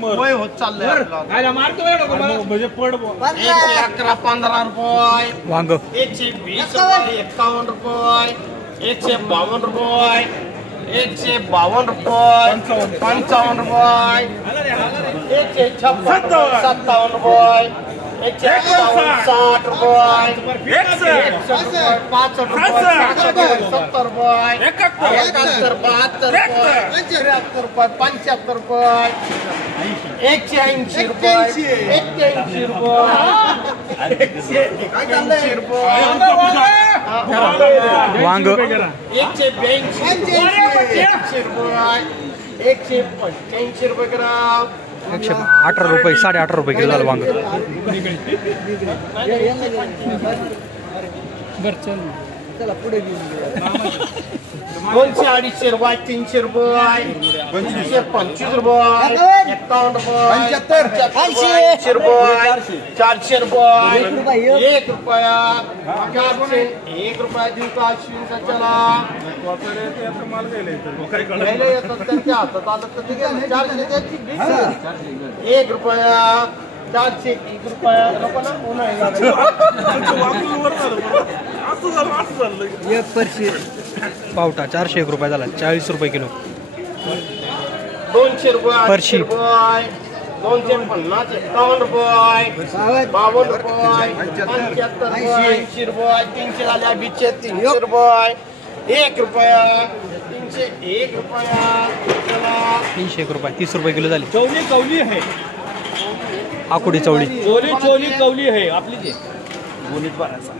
वय होत चाललंय म्हणजे पड 111 15 रुपये वांग 120 रुपये 51 रुपये 152 रुपये 152 रुपये 55 रुपये 156 57 रुपये 160 रुपये 65 रुपये 70 रुपये 71 72 रुपये 73 रुपये 75 रुपये 180 रुपये 180 रुपये वांग 185 रुपये ग्राम 118 रुपये 18.5 रुपये किलो झालं वांग. दोनशे 250 रुपये 300 रुपये 225 रुपये 51 रुपये 75 रुपये 400 रुपये 1 रुपया 1 रुपया दिवसा सज्जला त्यांच्या हातात आलं तर ते 1 रुपया 401 रुपया लोकांना पावटा 401 रुपये झाला 40 रुपये किलो. 200 रुपये फरशी 250 51 रुपये 52 रुपये 75 रुपये 80 रुपये 300 झाल्या 300 रुपये 1 रुपया 301 रुपया 301 रुपये 30 रुपये किलो झाली. चवली कवली आहे आकुडी चवळी चोली कवली आहे आपली जे गोणीत भरायचा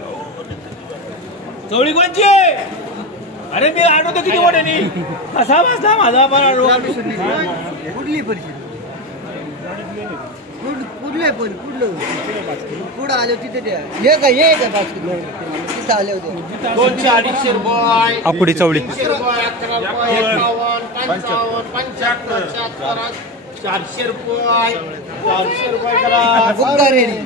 चवळी कोणची आहे. अरे मी आठवतो किती मोठ्यानी असा बसला माझा पण कुठली परिस्थिती कुठले पण कुठलं कुठं आले तिथे द्या हे काय हे काय 5 किलो तिथं आले होते 200 रुपये आकुडी चवळी 300 रुपये 11 रुपये 51 55 75 400 रुपये करा बुग्गा रेडी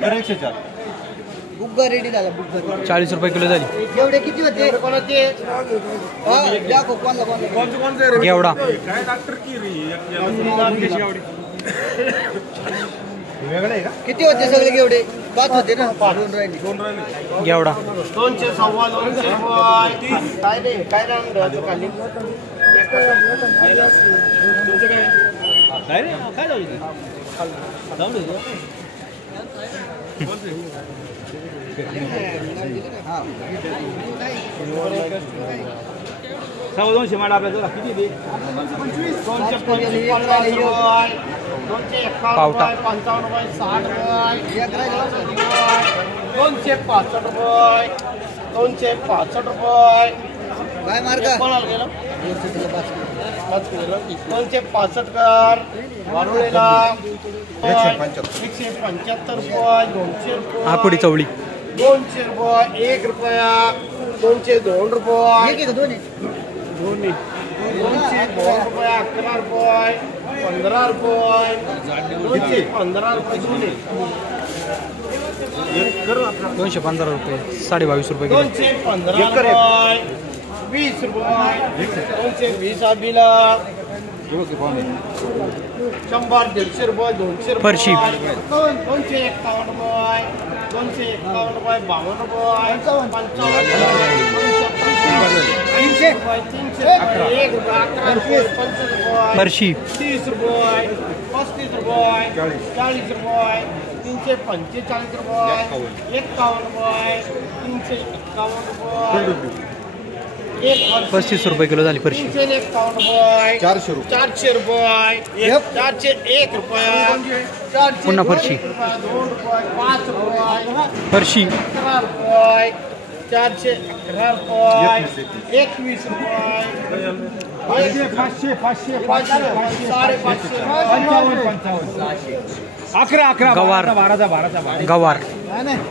बुग्गा रेडी झाला बुग्गा 40 रुपये किलो झाली. एवढे किती होते कोणाचे दाखव कोणला घेवडा किती होते सगळे घेवडे 5 होते ना 2 राहिले घेवडा 200 सव्वा 200 रुपये काय रे काय राहणार खाली तुमचं काय रे काय जाऊ सव्वा 200 माडा आपल्याला किती दे 251 पावटा. रुपये 55 रुपये 60 रुपये 265 रुपये 265 रुपये काय मार्का कोणाला गेलं 265 कर वारुळेला 175 रुपये 200 रुपये आकुडी चवळी 200 रुपये 1 रुपया 202 रुपये एक दोन 202 रुपये 11 रुपये 15 रुपये 215 रुपये 215 रुपये 22.5 रुपये किलो. 215 रुपये 20 रुपये 220 आबीला 100 150 रुपये 200 रुपये फरशी 251 रुपये 251 रुपये 52 रुपये 300 रुपये 50 रुपये फरशी 30 रुपये 35 रुपये 40 रुपये 345 रुपये 51 रुपये 351 रुपये 35 रुपये किलो झाली फरशी. 351 रुपये 400 रुपये 401 रुपया पुन्हा फरशी 2 रुपये 5 रुपये फरशी 11 रुपये 411 रुपये 21 रुपये 11 गवार 12 गवार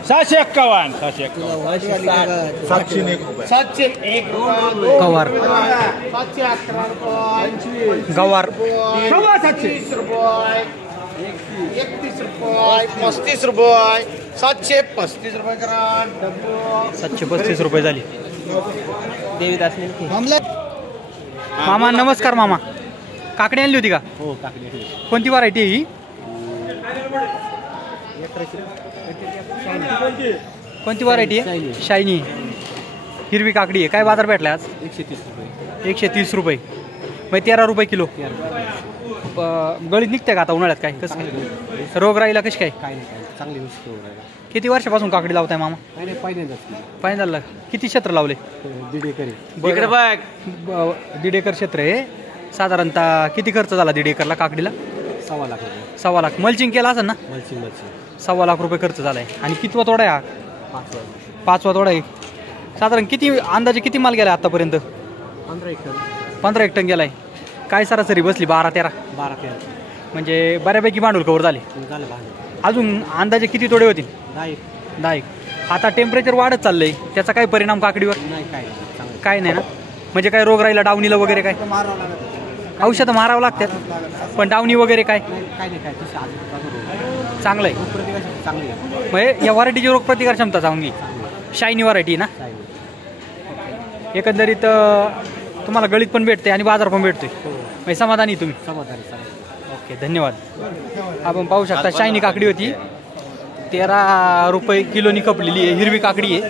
751 701 रुपये गवार 711 रुपये गवार 30 रुपये 31 रुपये 35 रुपये 735 रुपये करा डब्बू 735 रुपये झाली. देवीदास मामा नमस्कार. मामा काकडी आणली होती का? हो काकडी कोणती व्हरायटी आहे ही? कोणती व्हरायटी आहे? शायनी हिरवी काकडी आहे. काय बाजार भेटला आज? 130 रुपये. मग 13 रुपये किलो. गळीत निघते का आता उन्हाळ्यात? काय कसं काय रोग राहिला कशी काय? चांगली गोष्ट किती वर्षापासून काकडी लावताय मामा? पहिल्यांदा. किती क्षेत्र लावले? 1.5 एकर. इकडे बघ. 1.5 एकर क्षेत्र आहे. साधारणतः किती खर्च झाला 1.5 एकरला काकडीला? 1.25 लाख रुपये. 1.25 लाख. मल्चिंग केला असेल ना? मल्चिंग 1.25 लाख रुपये खर्च झालाय. आणि कितवा तोडा आहे हा? 5वा तोडा आहे. साधारण किती अंदाजे किती माल गेलाय आतापर्यंत? 15 एकर. 15 एक टन गेलाय. काय सरासरी बसली? 12-13. म्हणजे बऱ्यापैकी भांडवल कवर झाले. अजून अंदाजे किती तोडे होतील? 10 एक. आता टेम्परेचर वाढत चाललंय, त्याचा काय परिणाम काकडीवर? काय नाही ना. म्हणजे काय रोग राहिला डावणीला वगैरे? काय औषधं मारावं लागतात, पण डावणी वगैरे काय चांगलं आहे? म्हणजे या व्हरायटीची रोग प्रतिकार क्षमता चांगली. शायनी व्हरायटी ना. एकंदरीत तुम्हाला गळीत पण भेटते आणि बाजार पण भेटतोय. म्हणजे समाधानी तुम्ही? ओके, धन्यवाद. आपण पाहू शकता शायनी काकडी होती. 13 रुपये किलोनी खपलेली आहे. हिरवी काकडी आहे.